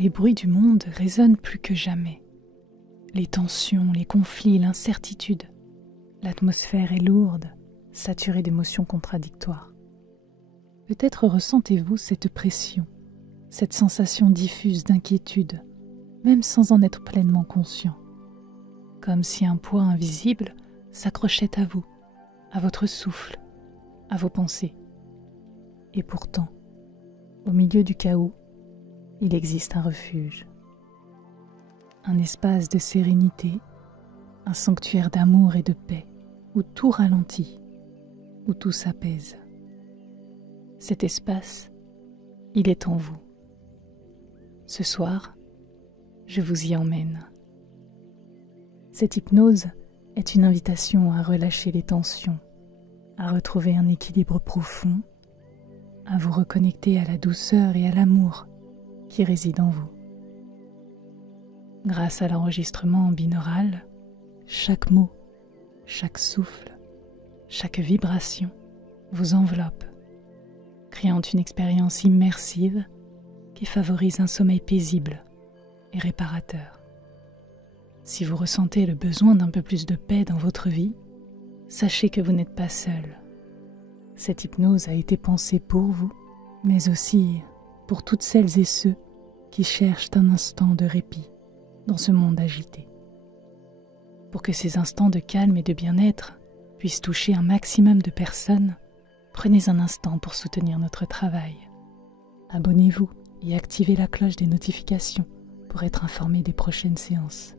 les bruits du monde résonnent plus que jamais. Les tensions, les conflits, l'incertitude. L'atmosphère est lourde, saturée d'émotions contradictoires. Peut-être ressentez-vous cette pression, cette sensation diffuse d'inquiétude, même sans en être pleinement conscient. Comme si un poids invisible s'accrochait à vous, à votre souffle, à vos pensées. Et pourtant, au milieu du chaos, il existe un refuge. Un espace de sérénité, un sanctuaire d'amour et de paix, où tout ralentit, où tout s'apaise. Cet espace, il est en vous. Ce soir, je vous y emmène. Cette hypnose est une invitation à relâcher les tensions, à retrouver un équilibre profond, à vous reconnecter à la douceur et à l'amour qui réside en vous. Grâce à l'enregistrement binaural, chaque mot, chaque souffle, chaque vibration vous enveloppe, créant une expérience immersive qui favorise un sommeil paisible et réparateur. Si vous ressentez le besoin d'un peu plus de paix dans votre vie, sachez que vous n'êtes pas seul. Cette hypnose a été pensée pour vous, mais aussi pour toutes celles et ceux qui cherchent un instant de répit dans ce monde agité. Pour que ces instants de calme et de bien-être puissent toucher un maximum de personnes, prenez un instant pour soutenir notre travail. Abonnez-vous et activez la cloche des notifications pour être informé des prochaines séances.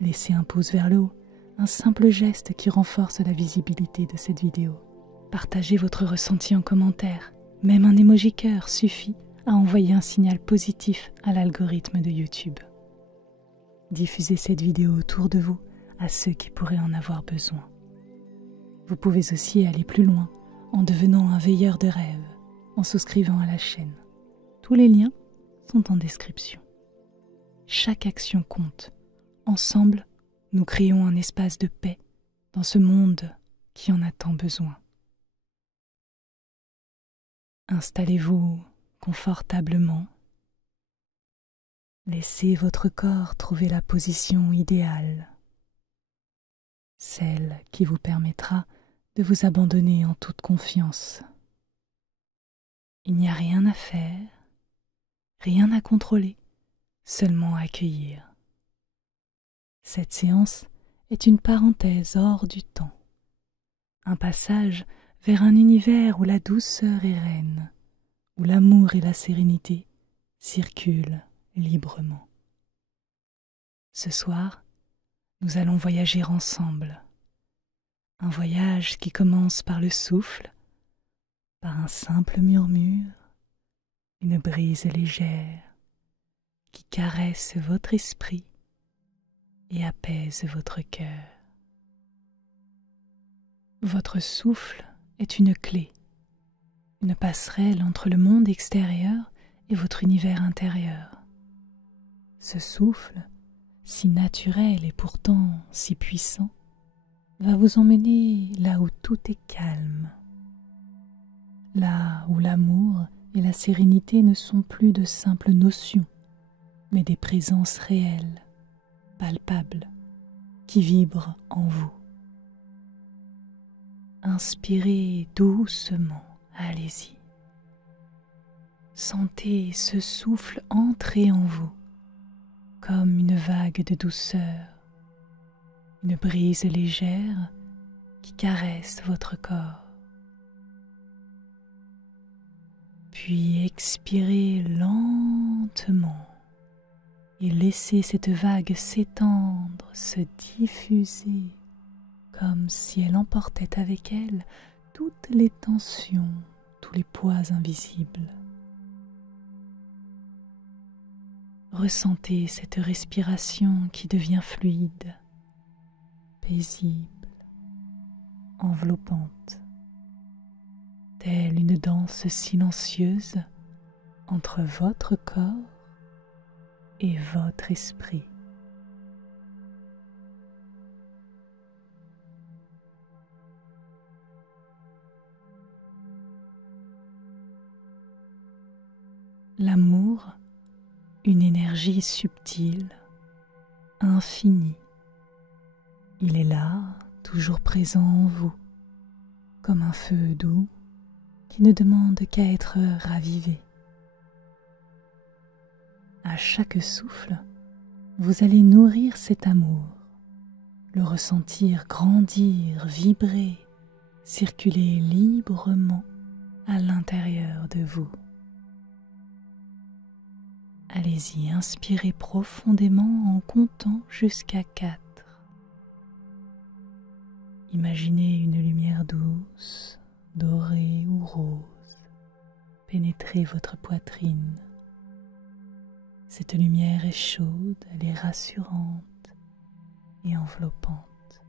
Laissez un pouce vers le haut, un simple geste qui renforce la visibilité de cette vidéo. Partagez votre ressenti en commentaire, même un emoji cœur suffit à envoyer un signal positif à l'algorithme de YouTube. Diffusez cette vidéo autour de vous à ceux qui pourraient en avoir besoin. Vous pouvez aussi aller plus loin en devenant un veilleur de rêve, en souscrivant à la chaîne. Tous les liens sont en description. Chaque action compte. Ensemble, nous créons un espace de paix dans ce monde qui en a tant besoin. Installez-vous confortablement. Laissez votre corps trouver la position idéale, celle qui vous permettra de vous abandonner en toute confiance. Il n'y a rien à faire, rien à contrôler, seulement à accueillir. Cette séance est une parenthèse hors du temps, un passage vers un univers où la douceur est reine, où l'amour et la sérénité circulent librement. Ce soir, nous allons voyager ensemble. Un voyage qui commence par le souffle, par un simple murmure, une brise légère qui caresse votre esprit et apaise votre cœur. Votre souffle est une clé, une passerelle entre le monde extérieur et votre univers intérieur. Ce souffle, si naturel et pourtant si puissant, va vous emmener là où tout est calme, là où l'amour et la sérénité ne sont plus de simples notions, mais des présences réelles, palpables, qui vibrent en vous. Inspirez doucement, allez-y. Sentez ce souffle entrer en vous, comme une vague de douceur, une brise légère qui caresse votre corps. Puis expirez lentement et laissez cette vague s'étendre, se diffuser, comme si elle emportait avec elle toutes les tensions, tous les poids invisibles. Ressentez cette respiration qui devient fluide, paisible, enveloppante, telle une danse silencieuse entre votre corps et votre esprit. L'amour, une énergie subtile, infinie. Il est là, toujours présent en vous, comme un feu doux qui ne demande qu'à être ravivé. À chaque souffle, vous allez nourrir cet amour, le ressentir grandir, vibrer, circuler librement à l'intérieur de vous. Allez-y, inspirez profondément en comptant jusqu'à 4. Imaginez une lumière douce, dorée ou rose, pénétrer votre poitrine. Cette lumière est chaude, elle est rassurante et enveloppante.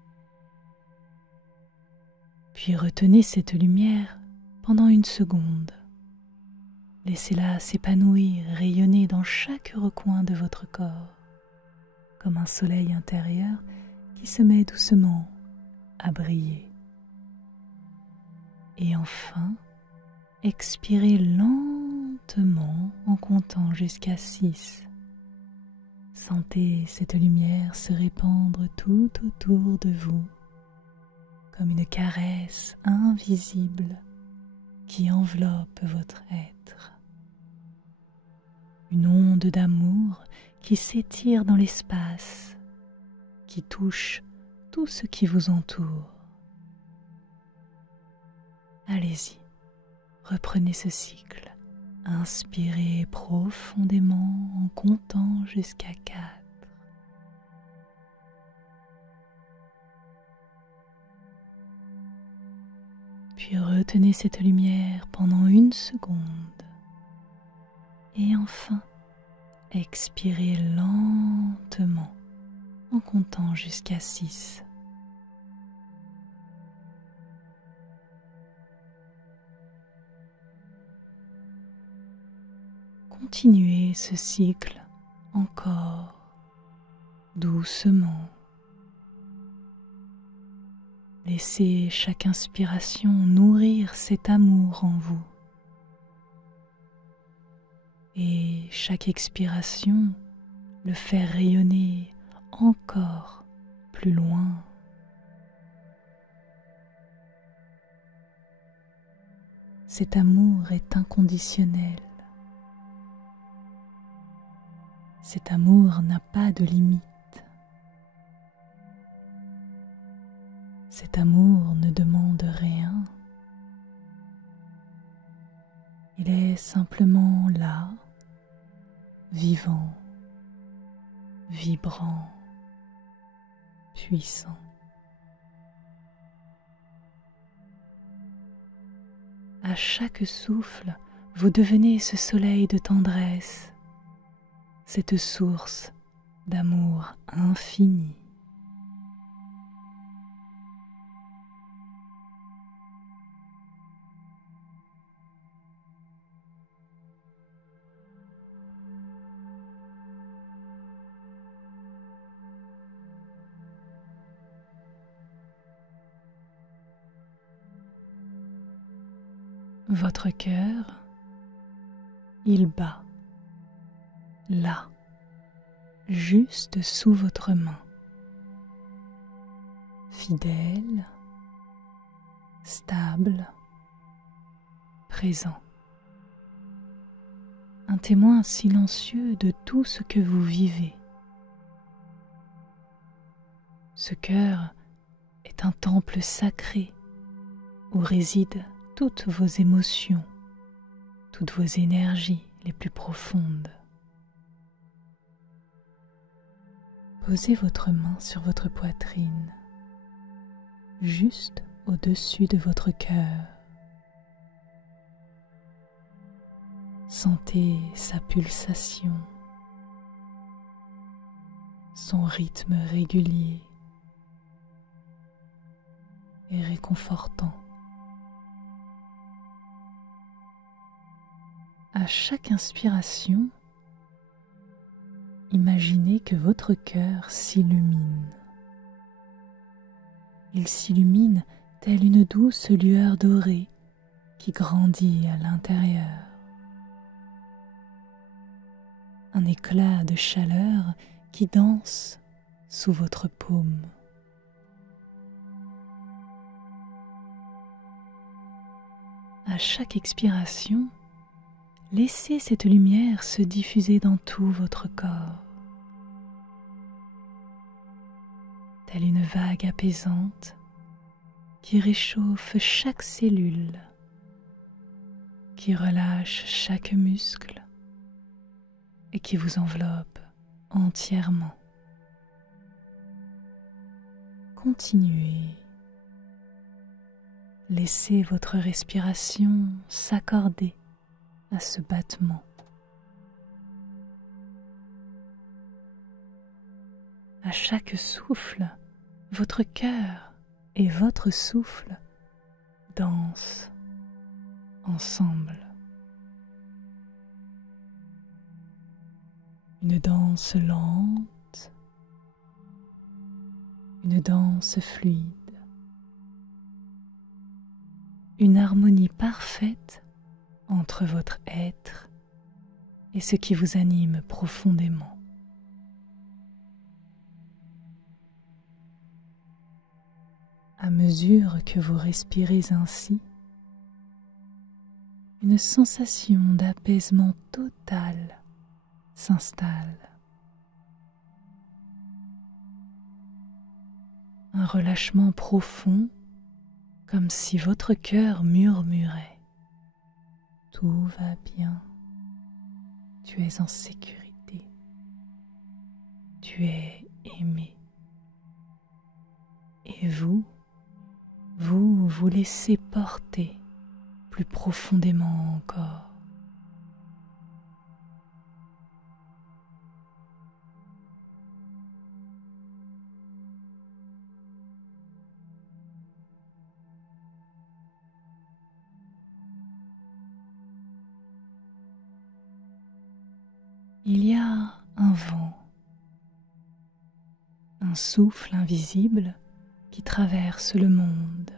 Puis retenez cette lumière pendant 1 seconde. Laissez-la s'épanouir, rayonner dans chaque recoin de votre corps, comme un soleil intérieur qui se met doucement à briller. Et enfin, expirez lentement en comptant jusqu'à 6. Sentez cette lumière se répandre tout autour de vous, comme une caresse invisible qui enveloppe votre être. Une onde d'amour qui s'étire dans l'espace, qui touche tout ce qui vous entoure. Allez-y, reprenez ce cycle. Inspirez profondément en comptant jusqu'à 4. Puis retenez cette lumière pendant 1 seconde. Et enfin, expirez lentement en comptant jusqu'à 6. Continuez ce cycle encore doucement. Laissez chaque inspiration nourrir cet amour en vous. Et chaque expiration le faire rayonner encore plus loin. Cet amour est inconditionnel. Cet amour n'a pas de limite. Cet amour ne demande rien. Il est simplement là, vivant, vibrant, puissant. À chaque souffle, vous devenez ce soleil de tendresse, cette source d'amour infini. Votre cœur, il bat, là, juste sous votre main, fidèle, stable, présent. Un témoin silencieux de tout ce que vous vivez. Ce cœur est un temple sacré où résident toutes vos émotions, toutes vos énergies les plus profondes. Posez votre main sur votre poitrine, juste au-dessus de votre cœur. Sentez sa pulsation, son rythme régulier et réconfortant. À chaque inspiration, imaginez que votre cœur s'illumine. Il s'illumine telle une douce lueur dorée qui grandit à l'intérieur. un éclat de chaleur qui danse sous votre paume. À chaque expiration, laissez cette lumière se diffuser dans tout votre corps, telle une vague apaisante qui réchauffe chaque cellule, qui relâche chaque muscle et qui vous enveloppe entièrement. Continuez. Laissez votre respiration s'accorder à ce battement. À chaque souffle, votre cœur et votre souffle dansent ensemble. Une danse lente, une danse fluide, une harmonie parfaite entre votre être et ce qui vous anime profondément. À mesure que vous respirez ainsi, une sensation d'apaisement total s'installe. Un relâchement profond, comme si votre cœur murmurait « Tout va bien, tu es en sécurité, tu es aimé. » Et vous vous laissez porter plus profondément encore. Il y a un vent, un souffle invisible qui traverse le monde.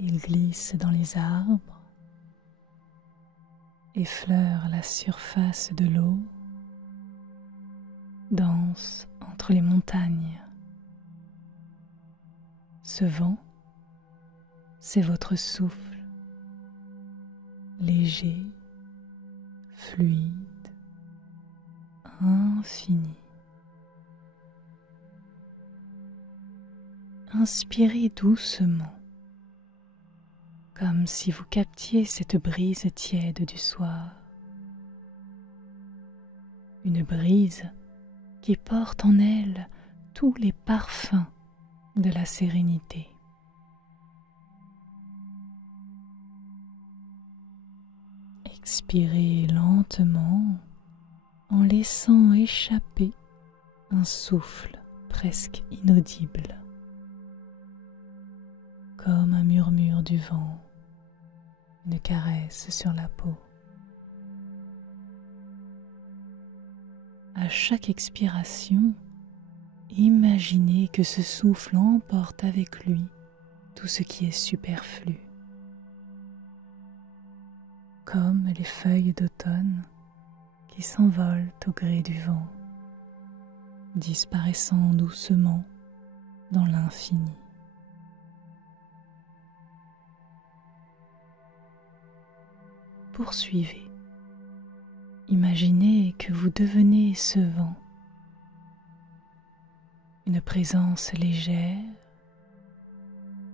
Il glisse dans les arbres, effleure la surface de l'eau, danse entre les montagnes. Ce vent, c'est votre souffle, léger, fluide, infini. Inspirez doucement, comme si vous captiez cette brise tiède du soir. Une brise qui porte en elle tous les parfums de la sérénité. Expirez lentement en laissant échapper un souffle presque inaudible, comme un murmure du vent, une caresse sur la peau. À chaque expiration, imaginez que ce souffle emporte avec lui tout ce qui est superflu, comme les feuilles d'automne qui s'envolent au gré du vent, disparaissant doucement dans l'infini. Poursuivez. Imaginez que vous devenez ce vent, une présence légère,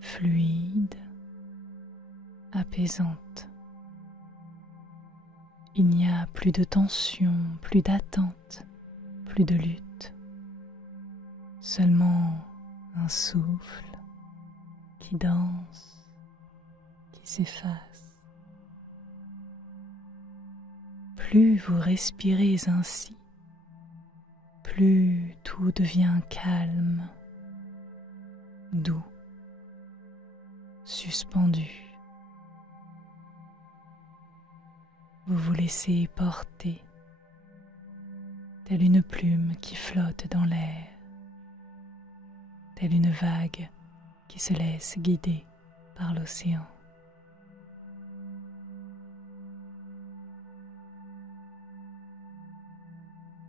fluide, apaisante. Il n'y a plus de tension, plus d'attente, plus de lutte, seulement un souffle qui danse, qui s'efface. Plus vous respirez ainsi, plus tout devient calme, doux, suspendu. Vous vous laissez porter, telle une plume qui flotte dans l'air, telle une vague qui se laisse guider par l'océan.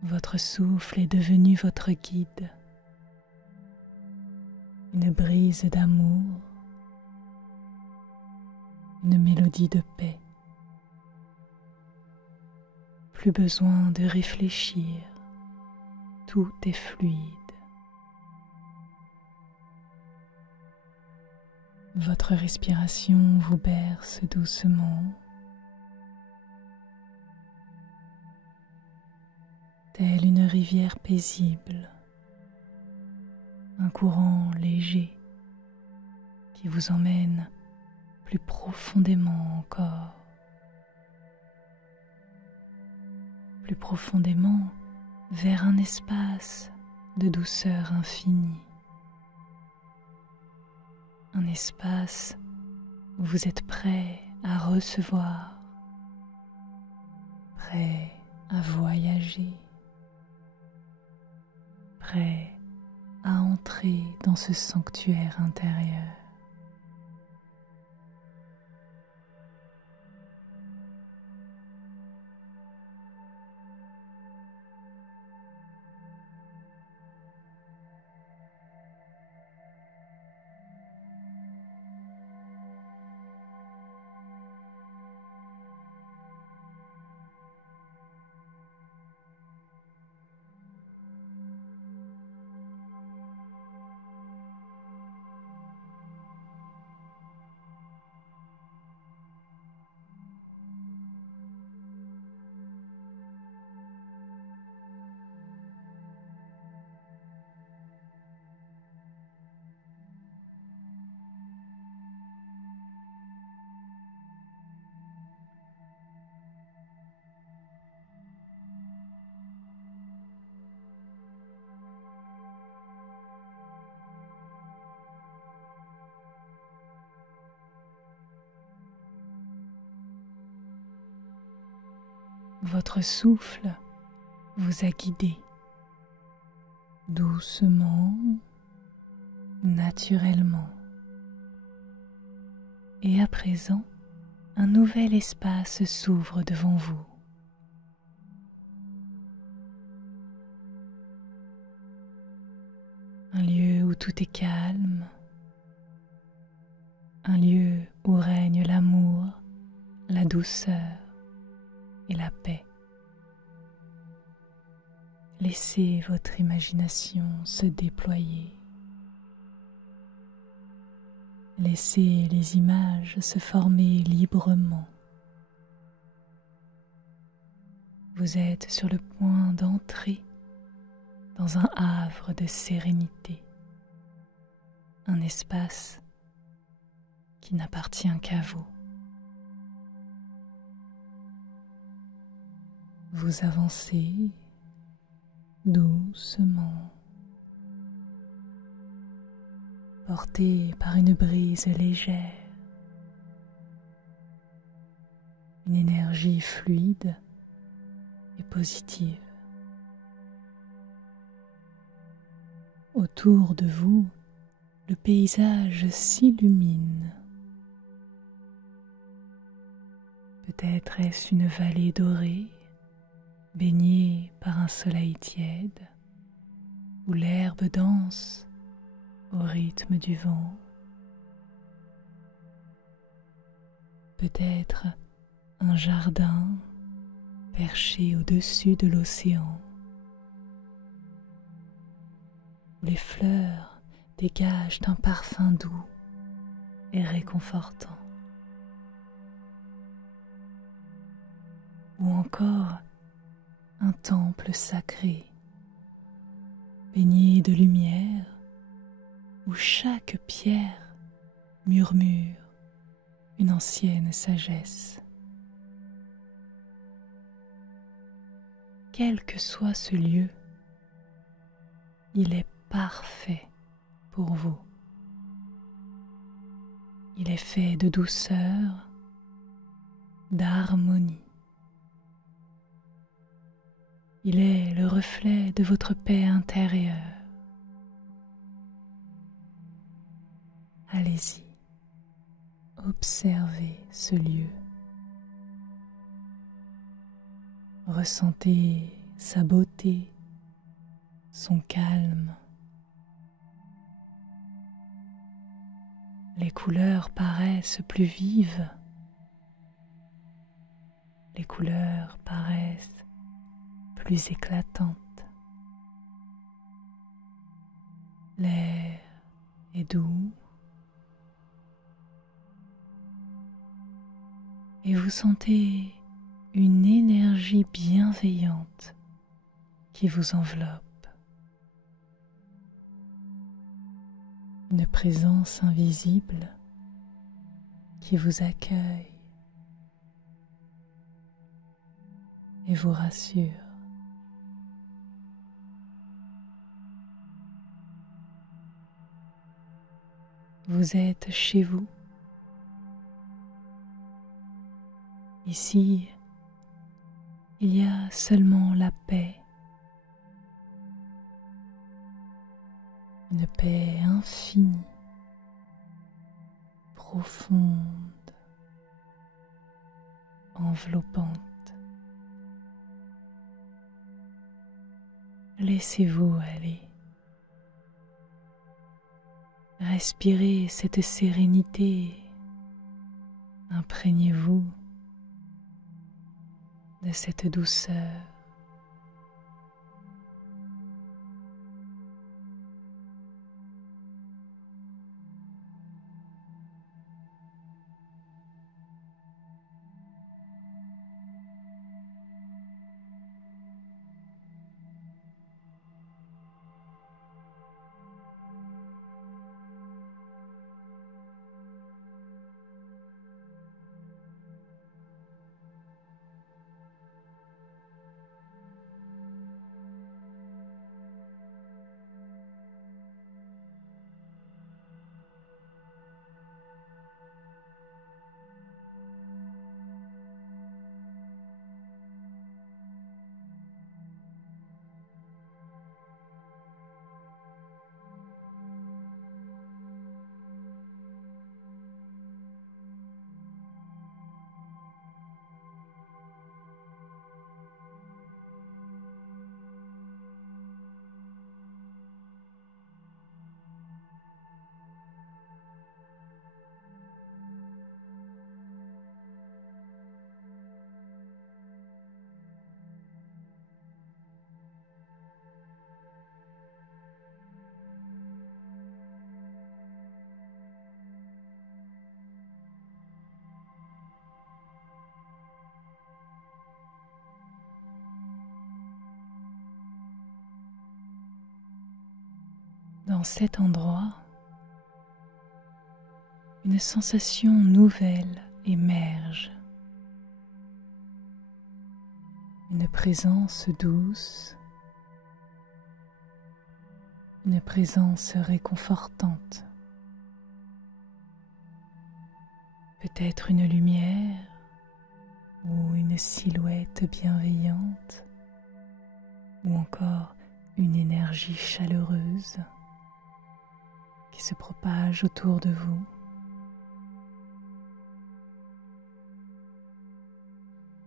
Votre souffle est devenu votre guide, une brise d'amour, une mélodie de paix. Plus besoin de réfléchir, tout est fluide. Votre respiration vous berce doucement, telle une rivière paisible, un courant léger qui vous emmène plus profondément encore, plus profondément vers un espace de douceur infinie, un espace où vous êtes prêt à recevoir, prêt à voyager, prêt à entrer dans ce sanctuaire intérieur. Votre souffle vous a guidé doucement, naturellement. Et à présent, un nouvel espace s'ouvre devant vous. Un lieu où tout est calme, un lieu où règne l'amour, la douceur et la paix. Laissez votre imagination se déployer. Laissez les images se former librement. Vous êtes sur le point d'entrer dans un havre de sérénité, un espace qui n'appartient qu'à vous. Vous avancez doucement, porté par une brise légère, une énergie fluide et positive. Autour de vous, le paysage s'illumine. Peut-être est-ce une vallée dorée, baignée par un soleil tiède, où l'herbe danse au rythme du vent. Peut-être un jardin perché au-dessus de l'océan, où les fleurs dégagent un parfum doux et réconfortant. Ou encore un temple sacré, baigné de lumière, où chaque pierre murmure une ancienne sagesse. Quel que soit ce lieu, il est parfait pour vous. Il est fait de douceur, d'harmonie. Il est le reflet de votre paix intérieure. Allez-y, observez ce lieu. Ressentez sa beauté, son calme. Les couleurs paraissent plus vives. Les couleurs paraissent plus éclatantes. L'air est doux et vous sentez une énergie bienveillante qui vous enveloppe. Une présence invisible qui vous accueille et vous rassure. Vous êtes chez vous. Ici, il y a seulement la paix. Une paix infinie, profonde, enveloppante. Laissez-vous aller. Respirez cette sérénité. Imprégnez-vous de cette douceur. Dans cet endroit, une sensation nouvelle émerge. Une présence douce, une présence réconfortante. Peut-être une lumière ou une silhouette bienveillante ou encore une énergie chaleureuse qui se propage autour de vous.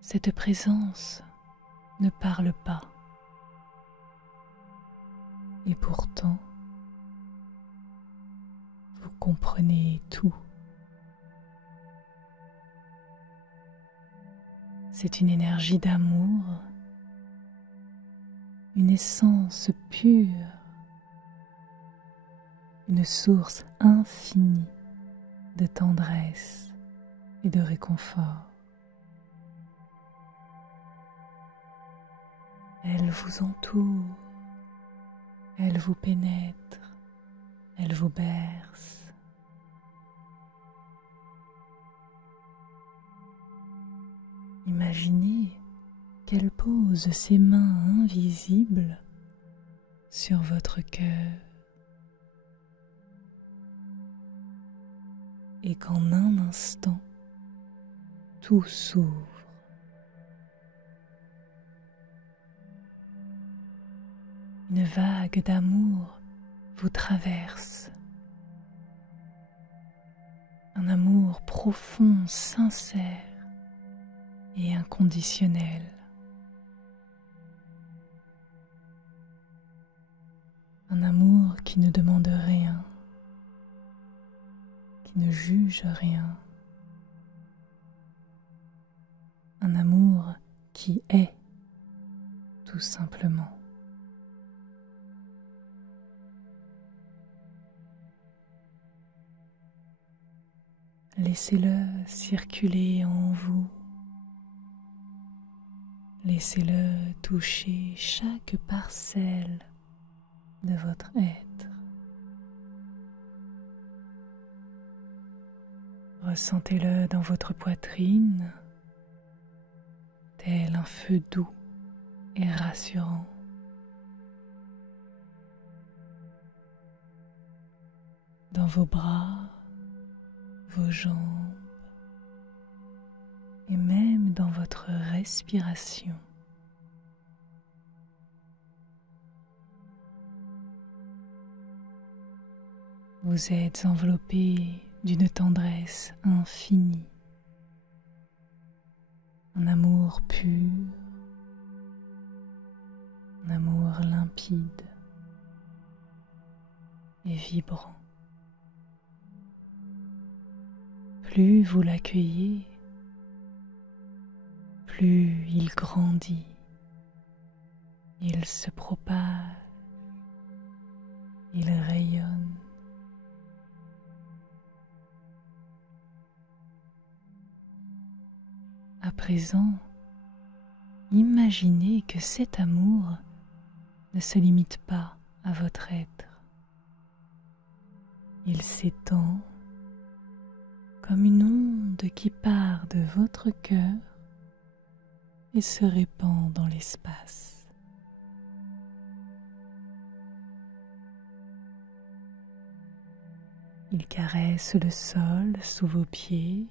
Cette présence ne parle pas, et pourtant, vous comprenez tout. C'est une énergie d'amour, une essence pure, une source infinie de tendresse et de réconfort. Elle vous entoure, elle vous pénètre, elle vous berce. Imaginez qu'elle pose ses mains invisibles sur votre cœur et qu'en un instant, tout s'ouvre. Une vague d'amour vous traverse, un amour profond, sincère et inconditionnel. Un amour qui ne demande rien, qui ne juge rien. Un amour qui est, tout simplement. Laissez-le circuler en vous. Laissez-le toucher chaque parcelle de votre être. Ressentez-le dans votre poitrine, tel un feu doux et rassurant. Dans vos bras, vos jambes et même dans votre respiration. Vous êtes enveloppé d'une tendresse infinie, un amour pur, un amour limpide et vibrant. Plus vous l'accueillez, plus il grandit, il se propage, il rayonne. À présent, imaginez que cet amour ne se limite pas à votre être. Il s'étend comme une onde qui part de votre cœur et se répand dans l'espace. Il caresse le sol sous vos pieds.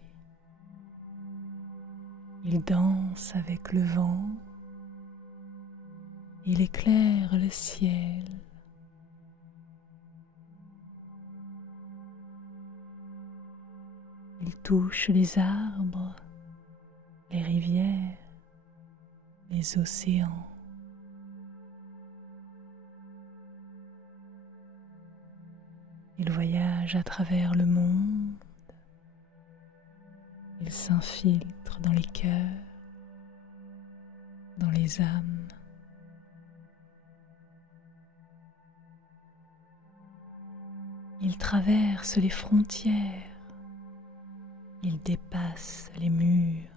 Il danse avec le vent. Il éclaire le ciel. Il touche les arbres, les rivières, les océans. Il voyage à travers le monde. Il s'infiltre dans les cœurs, dans les âmes. Il traverse les frontières. Il dépasse les murs.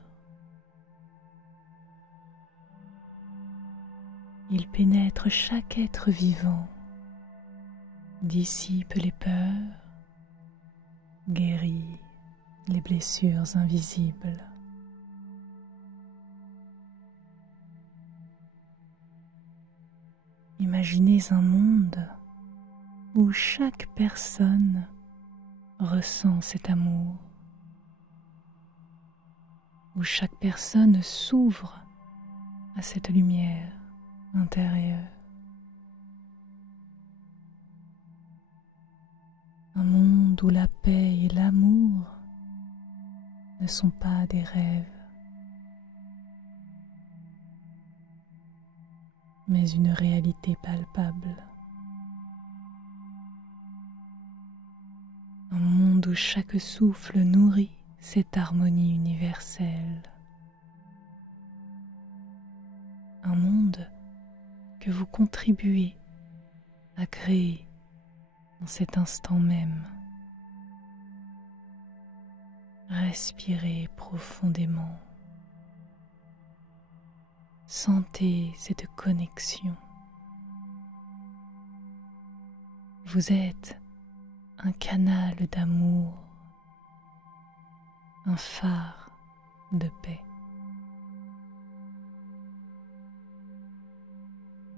Il pénètre chaque être vivant, dissipe les peurs, guérit les blessures invisibles. Imaginez un monde où chaque personne ressent cet amour, où chaque personne s'ouvre à cette lumière intérieure. Un monde où la paix et l'amour ne sont pas des rêves, mais une réalité palpable. Un monde où chaque souffle nourrit cette harmonie universelle. Un monde que vous contribuez à créer en cet instant même. Respirez profondément. Sentez cette connexion. Vous êtes un canal d'amour, un phare de paix.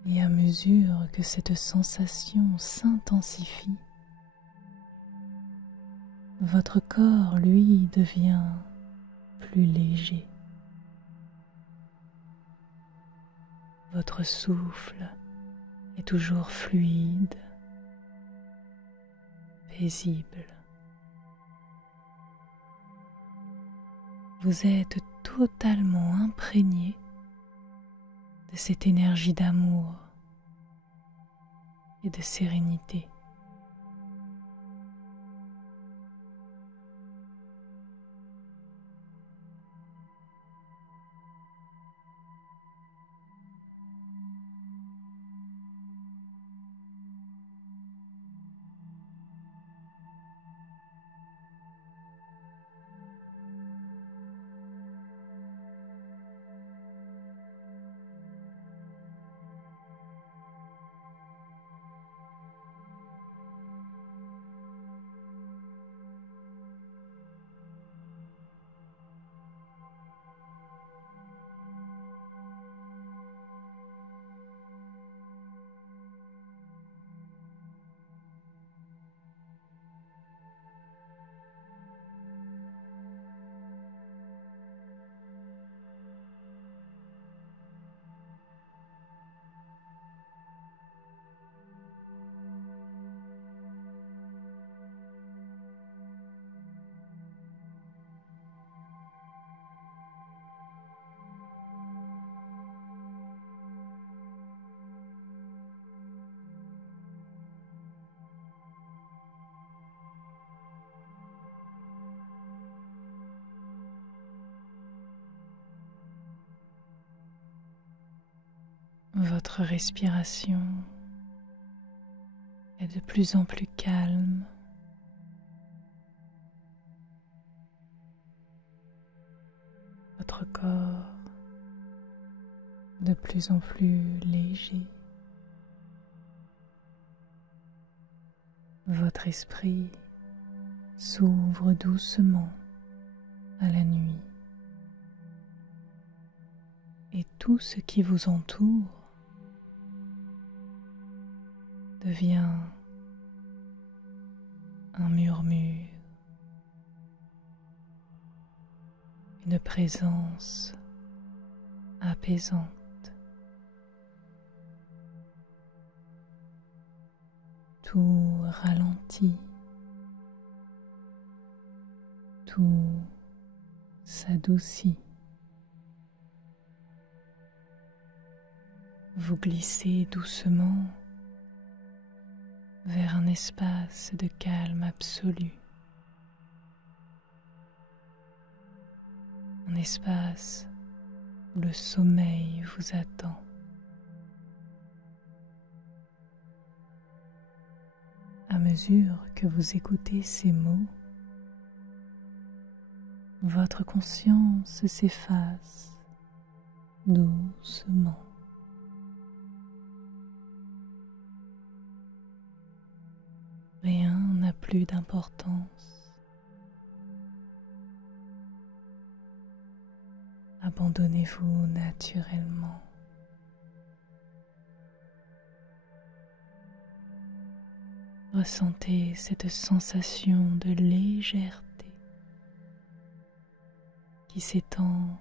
Et à mesure que cette sensation s'intensifie, votre corps, lui, devient plus léger. Votre souffle est toujours fluide, paisible. Vous êtes totalement imprégné de cette énergie d'amour et de sérénité. Votre respiration est de plus en plus calme. Votre corps de plus en plus léger. Votre esprit s'ouvre doucement à la nuit. Et tout ce qui vous entoure devient un murmure, une présence apaisante. Tout ralentit, tout s'adoucit. Vous glissez doucement vers un espace de calme absolu, un espace où le sommeil vous attend. À mesure que vous écoutez ces mots, votre conscience s'efface doucement. Rien n'a plus d'importance. Abandonnez-vous naturellement. Ressentez cette sensation de légèreté qui s'étend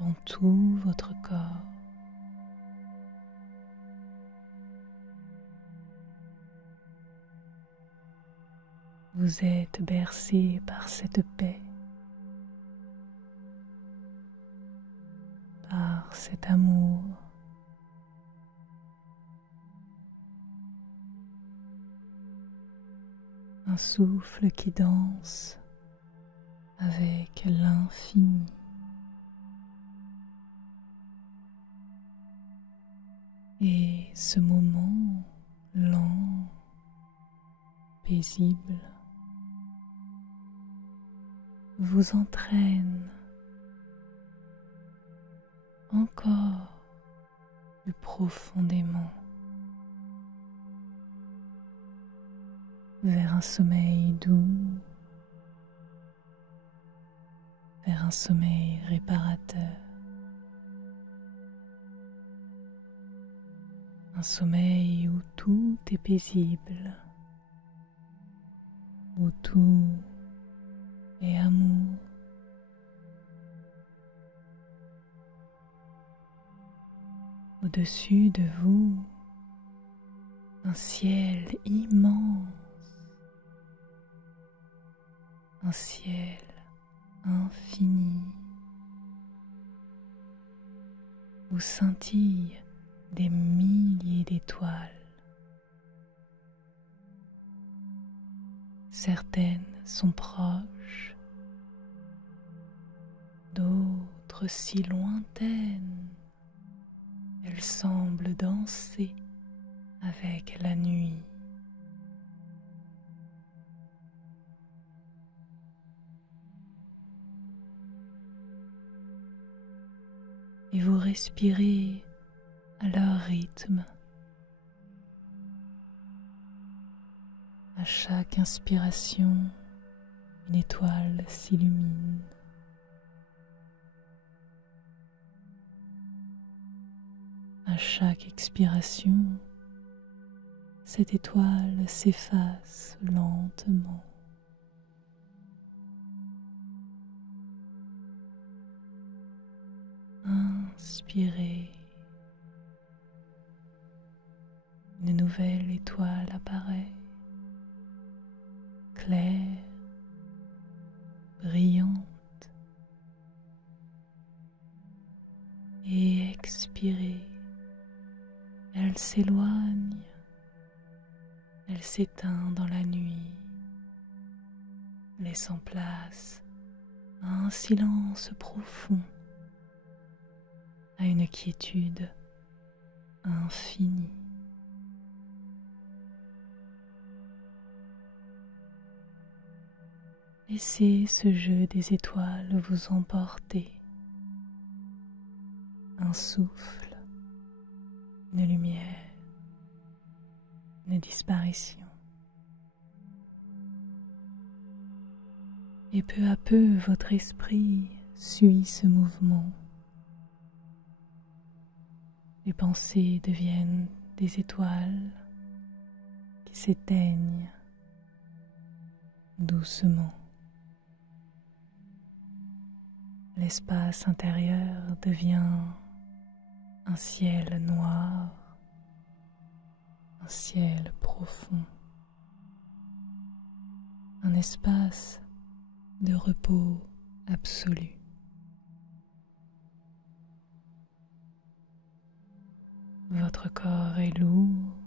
dans tout votre corps. Vous êtes bercé par cette paix, par cet amour. Un souffle qui danse avec l'infini. Et ce moment lent, paisible, vous entraîne encore plus profondément vers un sommeil doux, vers un sommeil réparateur, un sommeil où tout est paisible, où tout est amour. Au-dessus de vous, un ciel immense, un ciel infini, où scintillent des milliers d'étoiles Certaines sont proches, d'autres si lointaines, elles semblent danser avec la nuit. Et vous respirez à leur rythme. À chaque inspiration, une étoile s'illumine. À chaque expiration, cette étoile s'efface lentement. Inspirez. Une nouvelle étoile apparaît, claire, brillante. Et expirez. Elle s'éloigne, elle s'éteint dans la nuit, laissant place à un silence profond, à une quiétude infinie. Laissez ce jeu des étoiles vous emporter. Un souffle, une lumière, une disparition. Et peu à peu, votre esprit suit ce mouvement. Les pensées deviennent des étoiles qui s'éteignent doucement. L'espace intérieur devient un ciel noir, un ciel profond, un espace de repos absolu. Votre corps est lourd,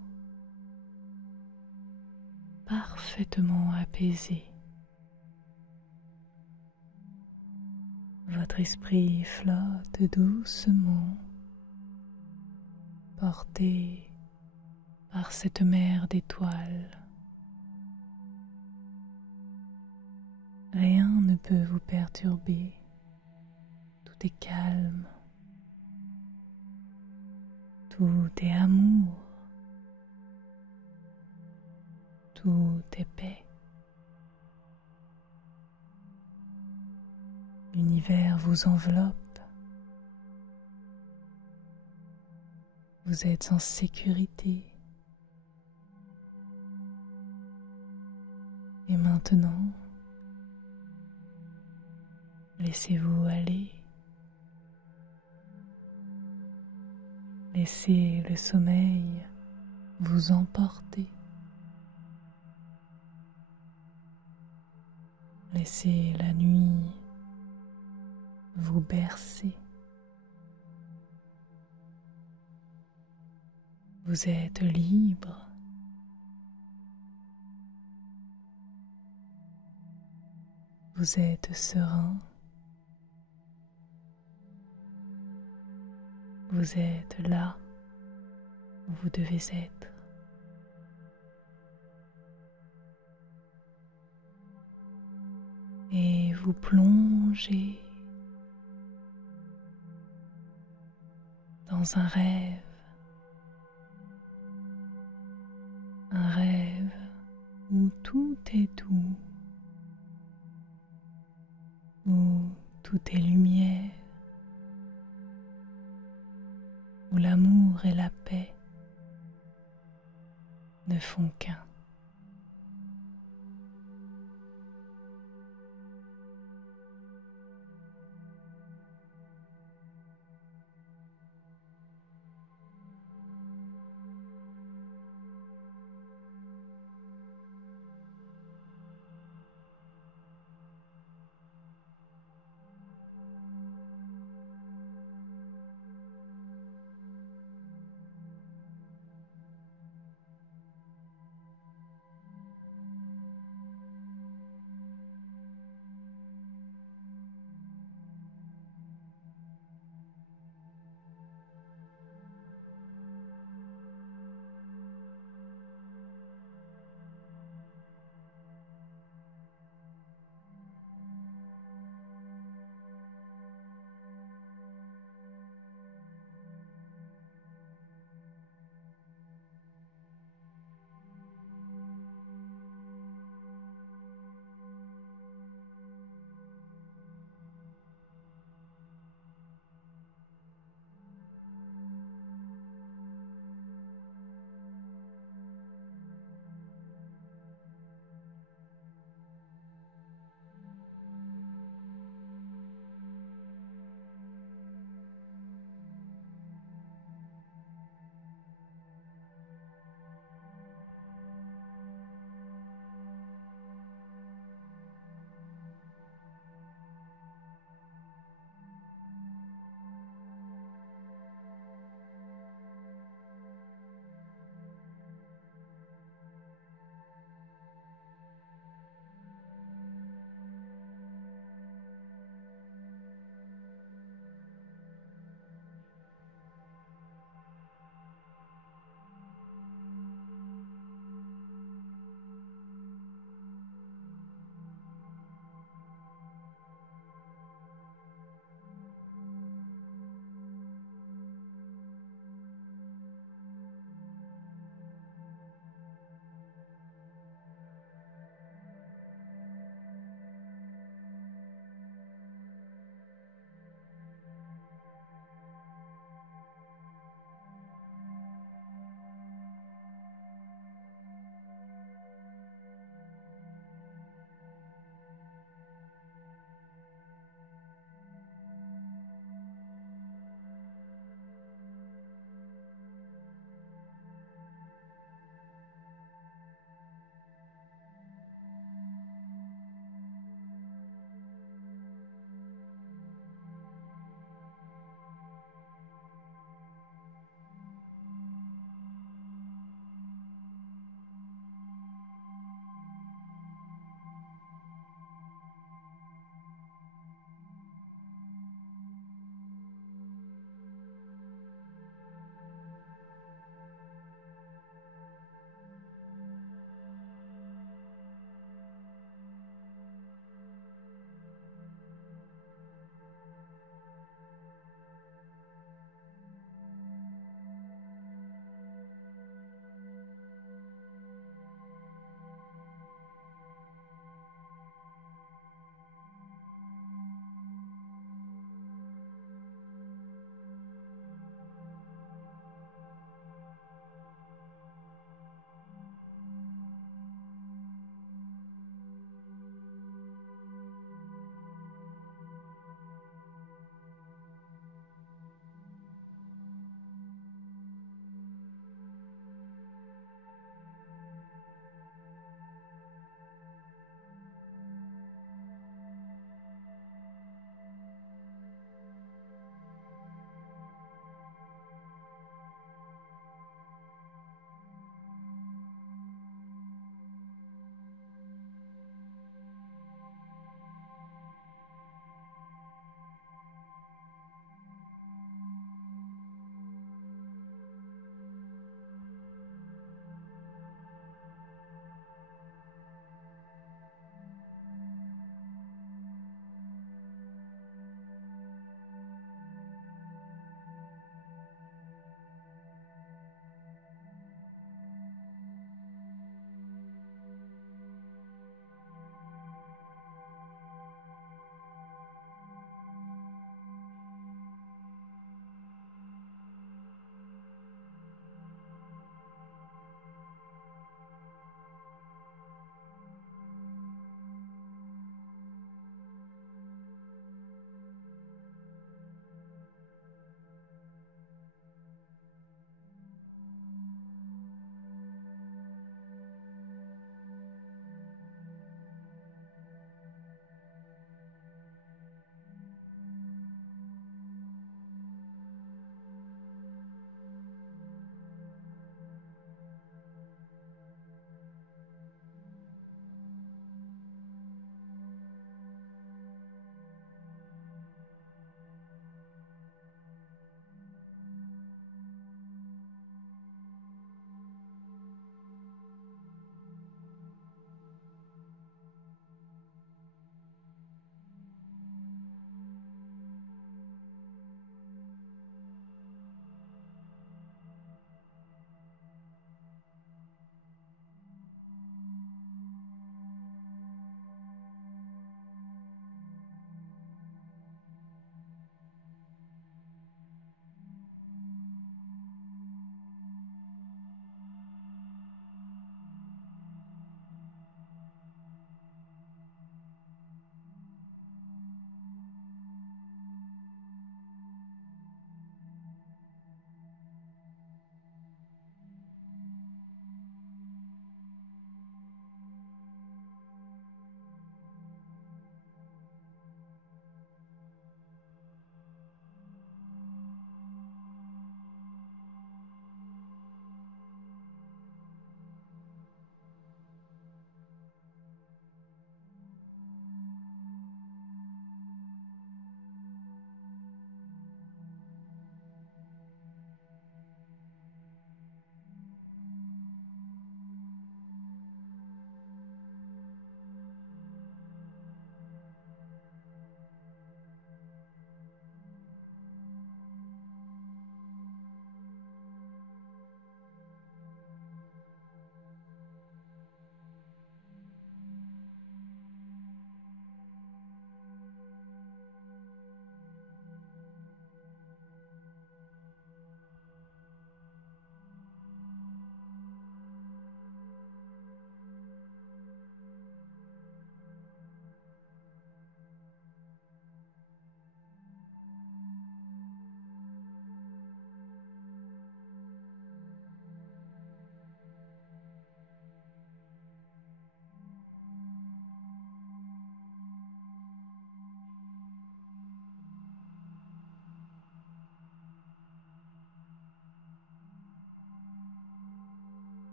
parfaitement apaisé. Votre esprit flotte doucement, porté par cette mer d'étoiles. Rien ne peut vous perturber, tout est calme, tout est amour, tout est paix. L'univers vous enveloppe, vous êtes en sécurité. Et maintenant, laissez-vous aller. Laissez le sommeil vous emporter. Laissez la nuit vous bercer. Vous êtes libre. Vous êtes serein. Vous êtes là où vous devez être. Et vous plongez dans un rêve où tout est doux, où tout est lumière, où l'amour et la paix ne font qu'un.